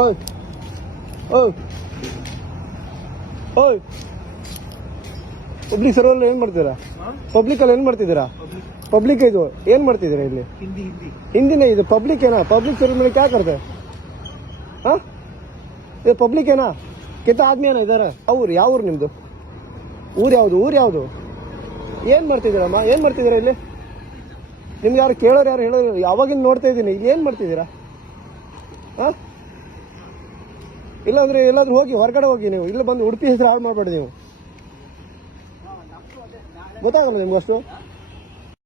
ಓಯ್ ಓಯ್ ಓಯ್ ಪಬ್ಲಿಕ್ ಸರ್ವರ್ ಏನ್ ಮಾಡ್ತೀರಾ? ಪಬ್ಲಿಕ್ ಅಲ್ಲಿ ಏನ್ ಮಾಡ್ತಿದ್ದೀರಾ? ಪಬ್ಲಿಕ್ ಇದು ಏನ್ ಮಾಡ್ತಿದ್ದೀರಾ ಇಲ್ಲಿ? ಹಿಂದಿನೇ ಇದು ಪಬ್ಲಿಕ್ ಏನಾ? ಪಬ್ಲಿक सर्विस में क्या करते हैं? हाँ ये पब्लिक है ना? कितना आदमी है ना इधर? ಅವ್ರು ಯಾವ ಊರು ನಿಮ್ದು? ಊರು ಯಾವುದು? ಏನ್ ಮಾಡ್ತಿದ್ದೀರಮ್ಮ? ಏನ್ ಮಾಡ್ತಿದ್ದೀರಾ ಇಲ್ಲಿ? ನಿಮ್ಗೆ ಯಾರು ಕೇಳೋರು ಯಾರು ಹೇಳೋರು? ಯಾವಾಗಿಂದ ನೋಡ್ತಾ ಇದ್ದೀನಿ. ಇಲ್ಲಿ ಏನ್ ಮಾಡ್ತಿದ್ದೀರಾ? ಹಾ ಇಲ್ಲಾಂದ್ರೆ ಎಲ್ಲಾದ್ರೂ ಹೋಗಿ ಹೊರಗಡೆ ಹೋಗಿ. ನೀವು ಇಲ್ಲ ಬಂದು ಉಡುಪಿ ಹೆಸರು ಹಾಳು ಮಾಡಬೇಡಿ. ನೀವು ಗೊತ್ತಾಗಲ್ಲ ನಿಮ್ಗೆ ಅಷ್ಟು.